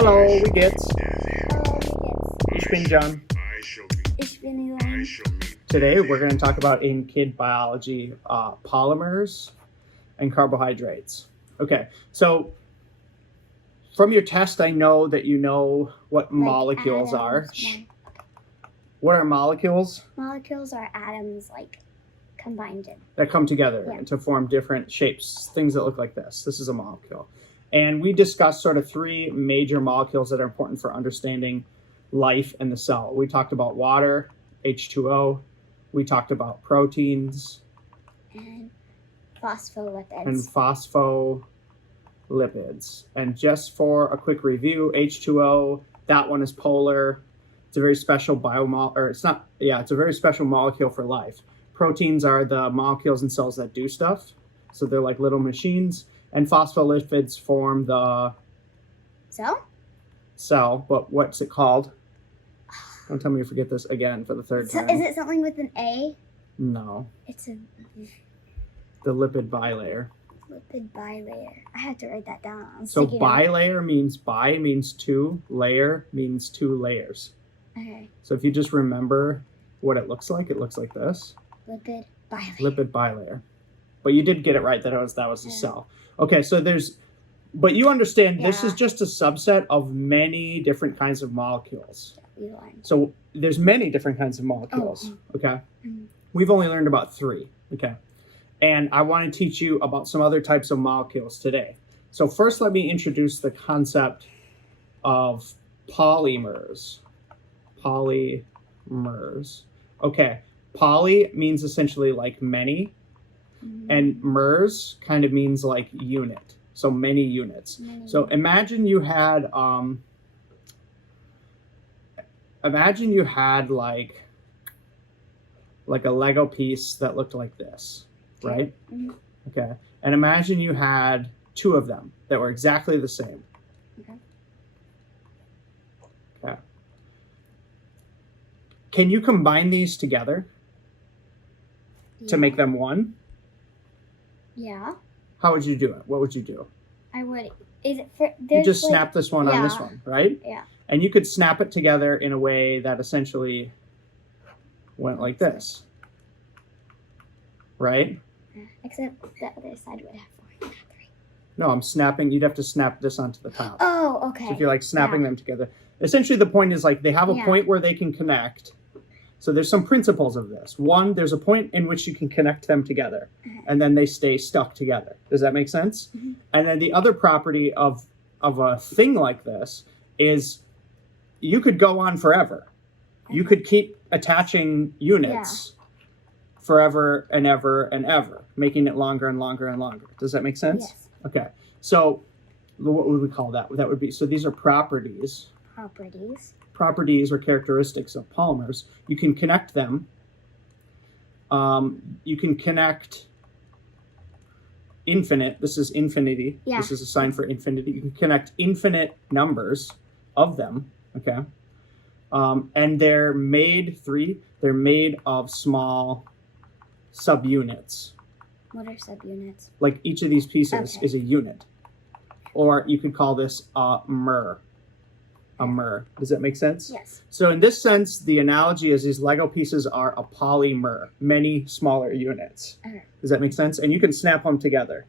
Hallo, wie geht's? Hallo, wie geht's? Ich bin John. Ich bin Elaine. Today we're going to talk about in kid biology polymers and carbohydrates. Okay, so from your test, I know that you know what molecules are. What are molecules? Molecules are atoms combined in. That come together to form different shapes, things that look like this. This is a molecule. And we discussed sort of three major molecules that are important for understanding life in the cell. We talked about water, H2O. We talked about proteins. And phospholipids. And phospholipids. And just for a quick review, H2O, that one is polar. It's a very special it's a very special molecule for life. Proteins are the molecules in cells that do stuff. So they're like little machines. And phospholipids form the cell, but what's it called? Don't tell me you forget this again for the third time. Is it something with an A? No. It's the lipid bilayer. Lipid bilayer. I have to write that down. So bilayer means two, layer means two layers. Okay. So if you just remember what it looks like this. Lipid bilayer. Lipid bilayer. But you did get it right that was a cell. Okay, so but you understand this is just a subset of many different kinds of molecules. So there's many different kinds of molecules, okay? We've only learned about 3, okay? And I want to teach you about some other types of molecules today. So first, let me introduce the concept of polymers. Polymers. Okay, poly means essentially like many. And mers kind of means like unit, so many units. So imagine you had like a Lego piece that looked like this, right? Okay, and imagine you had 2 of them that were exactly the same. Okay. Can you combine these together to make them one? Yeah. How would you do it? What would you do? I would. Is it for? You just snap this one on this one, right? Yeah. And you could snap it together in a way that essentially went like this, right? Except the other side would have 4, not 3. No, I'm snapping. You'd have to snap this onto the top. Oh, okay. So if you're like snapping them together, essentially the point is like they have a point where they can connect. So there's some principles of this. One, there's a point in which you can connect them together, and then they stay stuck together. Does that make sense? And then the other property of a thing like this is you could go on forever. You could keep attaching units forever and ever and ever, making it longer and longer and longer. Does that make sense? Yes. Okay. So what would we call that? That would be, so these are properties. Properties or characteristics of polymers. You can connect them. You can connect infinite. This is infinity. Yeah. This is a sign for infinity. You can connect infinite numbers of them. Okay. And they're made of small subunits. What are subunits? Like each of these pieces is a unit. Or you could call this a mer. A mer. Does that make sense? Yes. So in this sense, the analogy is these Lego pieces are a polymer, many smaller units. Does that make sense? And you can snap them together.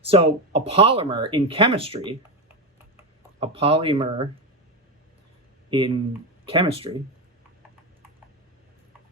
So a polymer in chemistry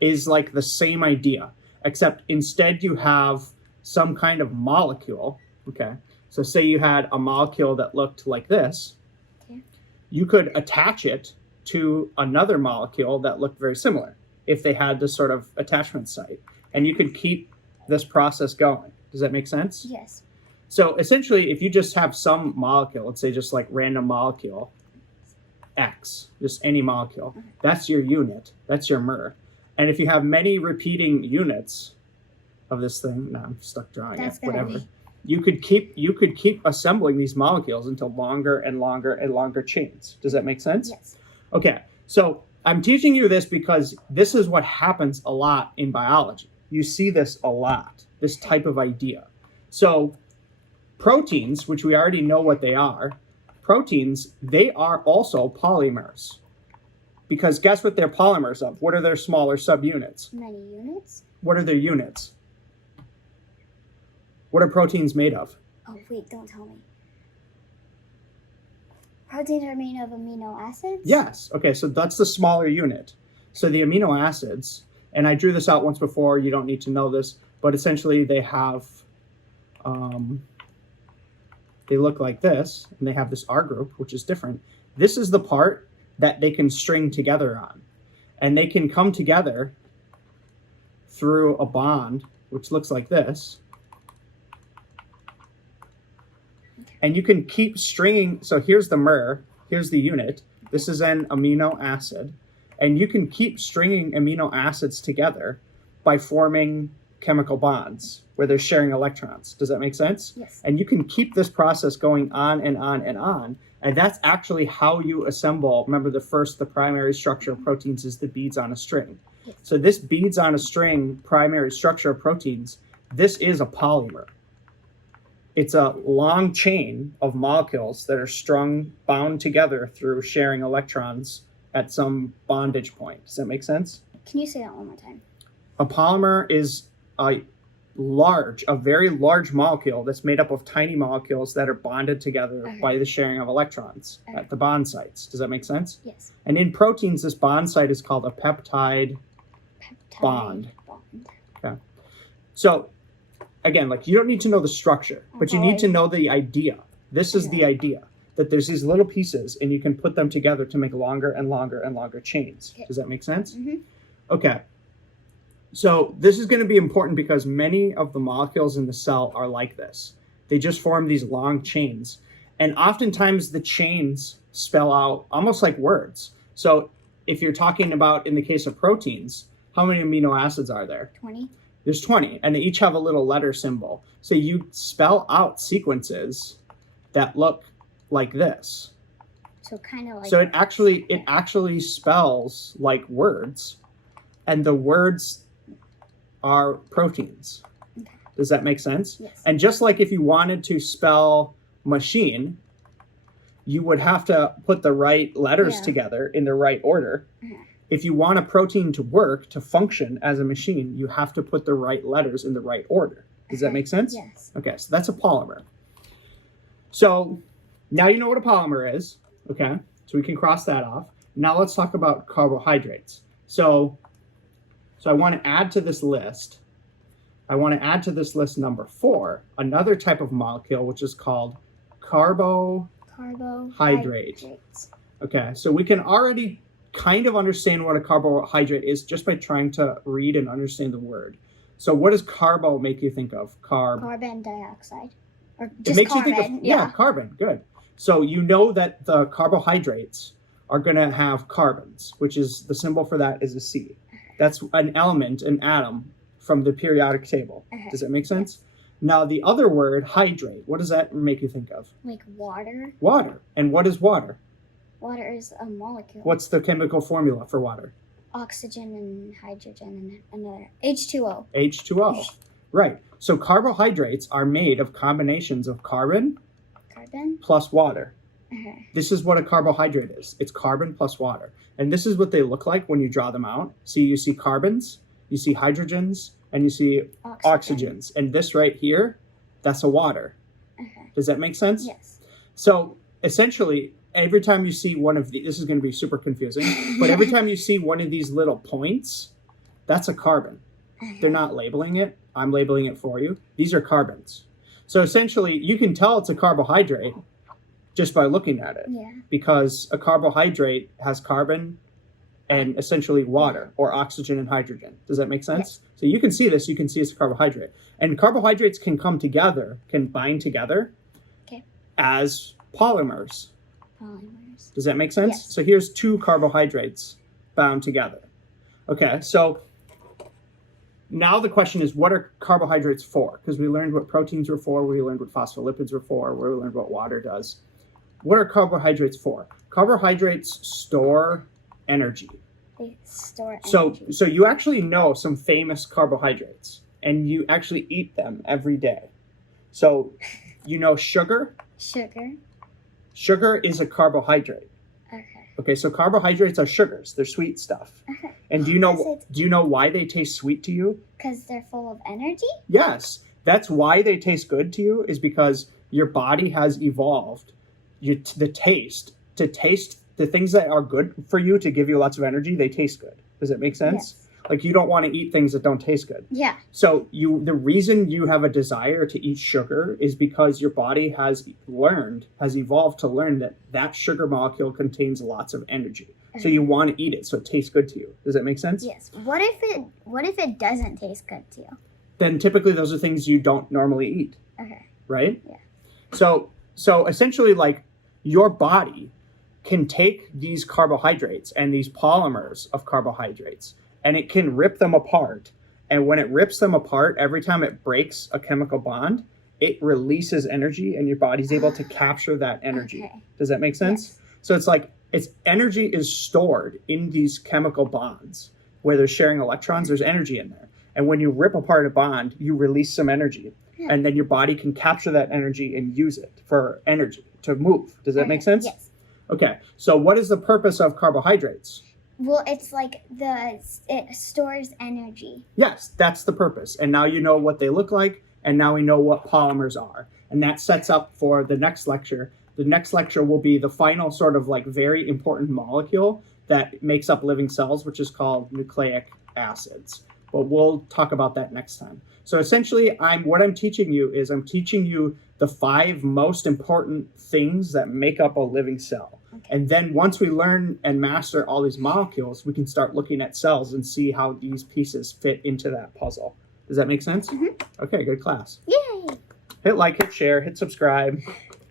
is like the same idea, except instead you have some kind of molecule, okay? So say you had a molecule that looked like this. You could attach it to another molecule that looked very similar if they had this sort of attachment site. And you could keep this process going. Does that make sense? Yes. So essentially, if you just have some molecule, let's say just like random molecule, X, just any molecule, that's your unit, that's your mer. And if you have many repeating units of this thing, no, I'm stuck drawing it, whatever. You could keep assembling these molecules into longer and longer and longer chains. Does that make sense? Yes. Okay, so I'm teaching you this because this is what happens a lot in biology. You see this a lot, this type of idea. So proteins, which we already know what they are, proteins, they are also polymers. Because guess what they're polymers of? What are their smaller subunits? Many units? What are their units? What are proteins made of? Oh, wait, don't tell me. Proteins are made of amino acids? Yes. Okay, so that's the smaller unit. So the amino acids, and I drew this out once before, you don't need to know this, but essentially they have, they look like this, and they have this R group, which is different. This is the part that they can string together on. And they can come together through a bond, which looks like this. And you can keep stringing, so here's the mer, here's the unit. This is an amino acid. And you can keep stringing amino acids together by forming chemical bonds where they're sharing electrons. Does that make sense? Yes. And you can keep this process going on and on and on. And that's actually how you assemble. Remember, the primary structure of proteins is the beads on a string. Yes. So this beads on a string primary structure of proteins, this is a polymer. It's a long chain of molecules that are bound together through sharing electrons at some bondage point. Does that make sense? Can you say that one more time? A polymer is a very large molecule that's made up of tiny molecules that are bonded together by the sharing of electrons at the bond sites. Does that make sense? Yes. And in proteins, this bond site is called a peptide bond. Okay. So again, like, you don't need to know the structure, but you need to know the idea. This is the idea, that there's these little pieces and you can put them together to make longer and longer and longer chains. Does that make sense? Mm-hmm. Okay. So this is going to be important because many of the molecules in the cell are like this. They just form these long chains. And oftentimes the chains spell out almost like words. So if you're talking about, in the case of proteins, how many amino acids are there? 20. There's 20, and they each have a little letter symbol. So you spell out sequences that look like this. So kind of like. So it actually spells like words, and the words are proteins. Okay. Does that make sense? Yes. And just like if you wanted to spell machine, you would have to put the right letters together in the right order. If you want a protein to work, to function as a machine, you have to put the right letters in the right order. Does that make sense? Yes. Okay, so that's a polymer. So now you know what a polymer is, okay? So we can cross that off. Now let's talk about carbohydrates. So I want to add to this list, number 4, another type of molecule, which is called carbohydrate. Okay, so we can already kind of understand what a carbohydrate is just by trying to read and understand the word. So what does carbo make you think of? Carbon dioxide. Or just it makes carbon. You think of, carbon. Good. So you know that the carbohydrates are going to have carbons, which is, the symbol for that is a C. That's an element, an atom from the periodic table. Does that make sense? Now the other word, hydrate, what does that make you think of? Like water. Water. And what is water? Water is a molecule. What's the chemical formula for water? Oxygen and hydrogen and another. H2O. H2O. Right. So carbohydrates are made of combinations of carbon plus water. This is what a carbohydrate is. It's carbon plus water. And this is what they look like when you draw them out. See, you see carbons, you see hydrogens, and you see oxygens. And this right here, that's a water. Does that make sense? Yes. So essentially, every time you see one of these, this is going to be super confusing, but every time you see one of these little points, that's a carbon. They're not labeling it. I'm labeling it for you. These are carbons. So essentially, you can tell it's a carbohydrate just by looking at it. Yeah. Because a carbohydrate has carbon and essentially water or oxygen and hydrogen. Does that make sense? Yes. So you can see this. You can see it's a carbohydrate. And carbohydrates can come together, can bind together as polymers. Does that make sense? Yes. So here's 2 carbohydrates bound together. Okay, so now the question is, what are carbohydrates for? Because we learned what proteins were for, we learned what phospholipids were for, we learned what water does. What are carbohydrates for? Carbohydrates store energy. They store energy. So you actually know some famous carbohydrates, and you actually eat them every day. So you know sugar. Sugar. Sugar is a carbohydrate. Okay. Okay, so carbohydrates are sugars. They're sweet stuff. Okay. And do you know why they taste sweet to you? Because they're full of energy? Yes. That's why they taste good to you, is because your body has evolved the taste to taste the things that are good for you to give you lots of energy. They taste good. Does that make sense? Yes. Like you don't want to eat things that don't taste good. Yeah. So the reason you have a desire to eat sugar is because your body has evolved to learn that sugar molecule contains lots of energy. So you want to eat it so it tastes good to you. Does that make sense? Yes. What if it doesn't taste good to you? Then typically those are things you don't normally eat. Okay. Right? Yeah. So essentially, like, your body can take these carbohydrates and these polymers of carbohydrates, and it can rip them apart. And when it rips them apart, every time it breaks a chemical bond, it releases energy, and your body's able to capture that energy. Okay. Does that make sense? Yes. So it's like energy is stored in these chemical bonds where they're sharing electrons. There's energy in there. And when you rip apart a bond, you release some energy. Yeah. And then your body can capture that energy and use it for energy to move. Does that make sense? Yes. Okay. So what is the purpose of carbohydrates? Well, it's like it stores energy. Yes, that's the purpose. And now you know what they look like, and now we know what polymers are. And that sets up for the next lecture. The next lecture will be the final sort of like very important molecule that makes up living cells, which is called nucleic acids. But we'll talk about that next time. So essentially, what I'm teaching you is I'm teaching you the 5 most important things that make up a living cell. Okay. And then once we learn and master all these molecules, we can start looking at cells and see how these pieces fit into that puzzle. Does that make sense? Mm-hmm. Okay, good class. Yay! Hit like, hit share, hit subscribe.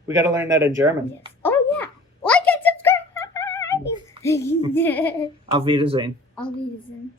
We got to learn that in German. Yes. Oh, yeah. Like and subscribe! Auf Wiedersehen. Auf Wiedersehen.